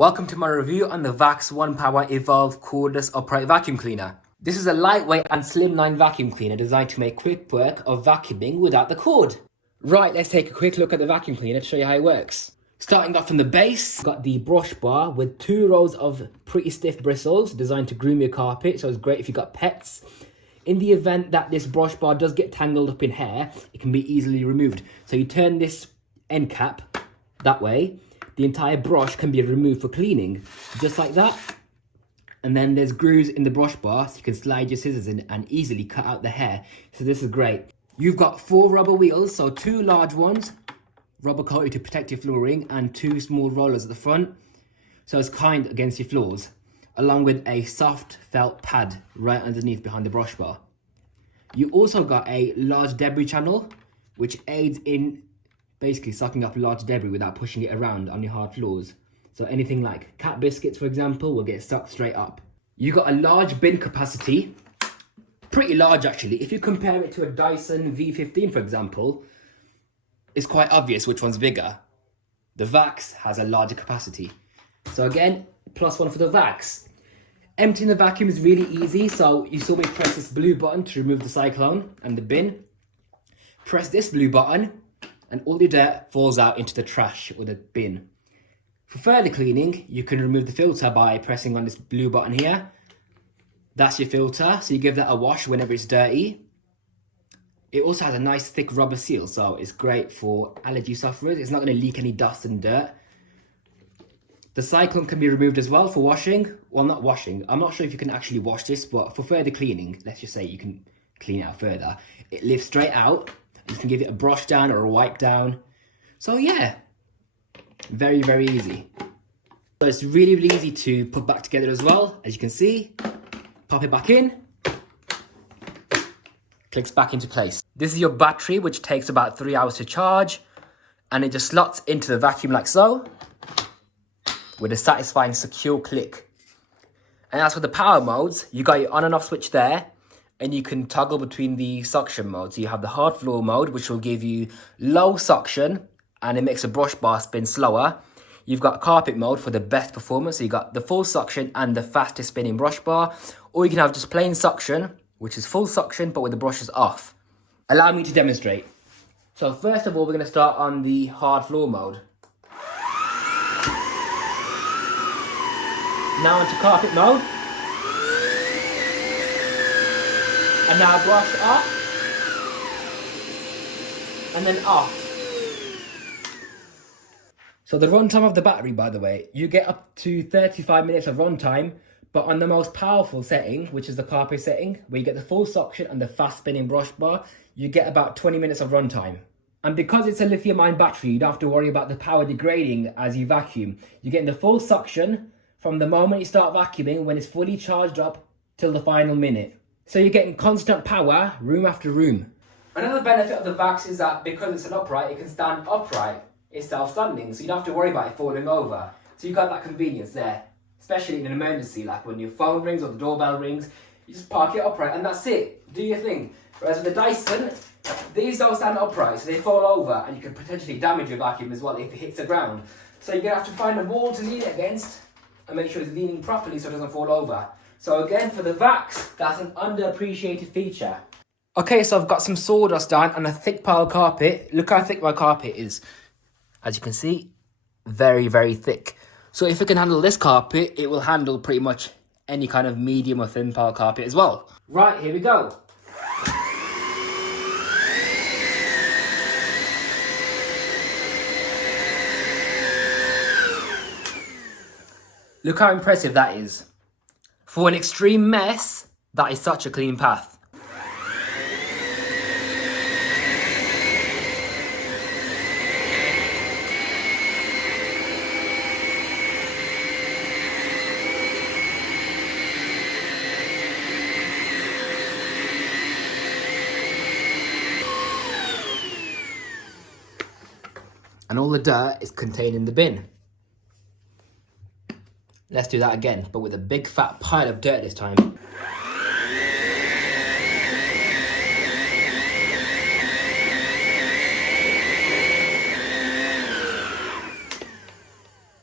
Welcome to my review on the Vax Onepwr Evolve cordless upright vacuum cleaner. This is a lightweight and slimline vacuum cleaner designed to make quick work of vacuuming without the cord. Right, let's take a quick look at the vacuum cleaner to show you how it works. Starting off from the base, got the brush bar with 2 rows of pretty stiff bristles designed to groom your carpet, so it's great if you've got pets. In the event that this brush bar does get tangled up in hair, it can be easily removed. So you turn this end cap that way, the entire brush can be removed for cleaning, just like that. And then there's grooves in the brush bar, so you can slide your scissors in and easily cut out the hair. So this is great. You've got 4 rubber wheels, so 2 large ones, rubber coated to protect your flooring, and 2 small rollers at the front, so it's kind against your floors, along with a soft felt pad right underneath behind the brush bar. You also got a large debris channel, which aids in basically sucking up large debris without pushing it around on your hard floors. So anything like cat biscuits, for example, will get sucked straight up. You got a large bin capacity, pretty large actually. If you compare it to a Dyson V15, for example, it's quite obvious which one's bigger. The Vax has a larger capacity. So again, +1 for the Vax. Emptying the vacuum is really easy. So you saw me press this blue button to remove the cyclone and the bin. Press this blue button and all the dirt falls out into the trash or the bin. For further cleaning, you can remove the filter by pressing on this blue button here. That's your filter, so you give that a wash whenever it's dirty. It also has a nice thick rubber seal, so it's great for allergy sufferers. It's not going to leak any dust and dirt. The cyclone can be removed as well for washing. Well, not washing. I'm not sure if you can actually wash this, but for further cleaning, let's just say you can clean it out further. It lifts straight out. You can give it a brush down or a wipe down. So yeah, very, very easy. So it's really, really easy to put back together as well. As you can see, pop it back in, clicks back into place. This is your battery, which takes about 3 hours to charge, and it just slots into the vacuum like so, with a satisfying secure click. And as for the power modes, you got your on and off switch there, and you can toggle between the suction modes. So you have the hard floor mode, which will give you low suction, and it makes the brush bar spin slower. You've got carpet mode for the best performance. So you got the full suction and the fastest spinning brush bar. Or you can have just plain suction, which is full suction, but with the brushes off. Allow me to demonstrate. So first of all, we're gonna start on the hard floor mode. Now onto carpet mode. And now brush off, and then off. So the runtime of the battery, by the way, you get up to 35 minutes of runtime, but on the most powerful setting, which is the carpet setting, where you get the full suction and the fast spinning brush bar, you get about 20 minutes of runtime. And because it's a lithium-ion battery, you don't have to worry about the power degrading as you vacuum. You're getting the full suction from the moment you start vacuuming, when it's fully charged up, till the final minute. So you're getting constant power, room after room. Another benefit of the Vax is that because it's an upright, it can stand upright. It's self-standing, so you don't have to worry about it falling over. So you've got that convenience there, especially in an emergency, like when your phone rings or the doorbell rings, you just park it upright and that's it. Do your thing. Whereas with the Dyson, these don't stand upright, so they fall over and you can potentially damage your vacuum as well if it hits the ground. So you're gonna have to find a wall to lean it against and make sure it's leaning properly so it doesn't fall over. So again, for the Vax, that's an underappreciated feature. Okay, so I've got some sawdust down and a thick pile of carpet. Look how thick my carpet is. As you can see, very, very thick. So if it can handle this carpet, it will handle pretty much any kind of medium or thin pile carpet as well. Right, here we go. Look how impressive that is. For an extreme mess, that is such a clean path. And all the dirt is contained in the bin. Let's do that again, but with a big fat pile of dirt this time.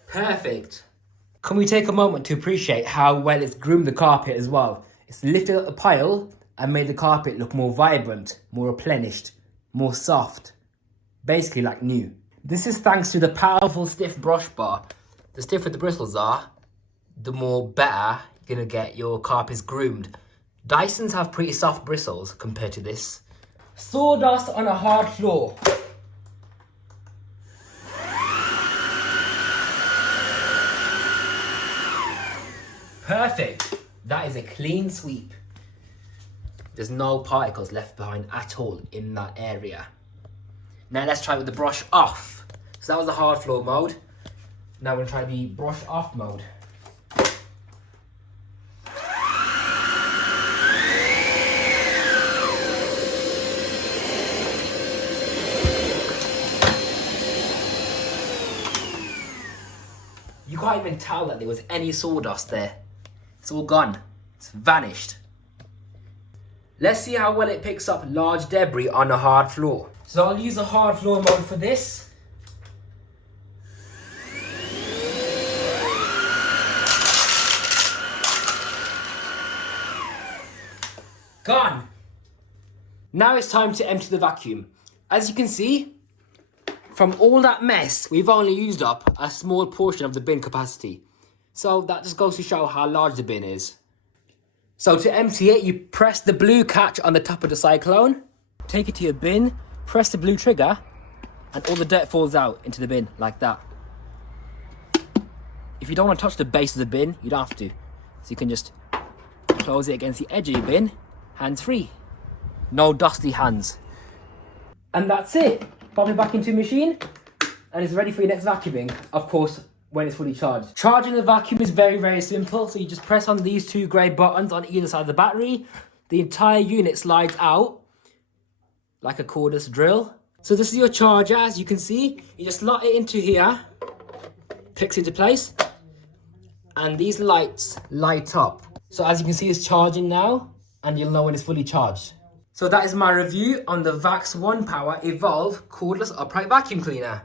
Perfect. Can we take a moment to appreciate how well it's groomed the carpet as well? It's lifted up the pile and made the carpet look more vibrant, more replenished, more soft. Basically like new. This is thanks to the powerful stiff brush bar. The stiffer the bristles are, the more better you're gonna get your carpets groomed. Dysons have pretty soft bristles compared to this. Sawdust on a hard floor. Perfect. That is a clean sweep. There's no particles left behind at all in that area. Now let's try with the brush off. So that was the hard floor mode. Now we're gonna try the brush off mode. You can't even tell that there was any sawdust there. It's all gone. It's vanished. Let's see how well it picks up large debris on a hard floor. So I'll use the hard floor mode for this. Gone. Now it's time to empty the vacuum. As you can see, from all that mess, we've only used up a small portion of the bin capacity. So that just goes to show how large the bin is. So to empty it, you press the blue catch on the top of the cyclone, take it to your bin, press the blue trigger, and all the dirt falls out into the bin like that. If you don't want to touch the base of the bin, you don't have to. So you can just close it against the edge of your bin, hands free. No dusty hands. And that's it. Pop it back into your machine, and it's ready for your next vacuuming. Of course, when it's fully charged. Charging the vacuum is very, very simple. So you just press on these two grey buttons on either side of the battery. The entire unit slides out like a cordless drill. So this is your charger, as you can see. You just slot it into here, clicks into place, and these lights light up. So as you can see, it's charging now, and you'll know when it's fully charged. So that is my review on the Vax Onepwr Evolve cordless upright vacuum cleaner.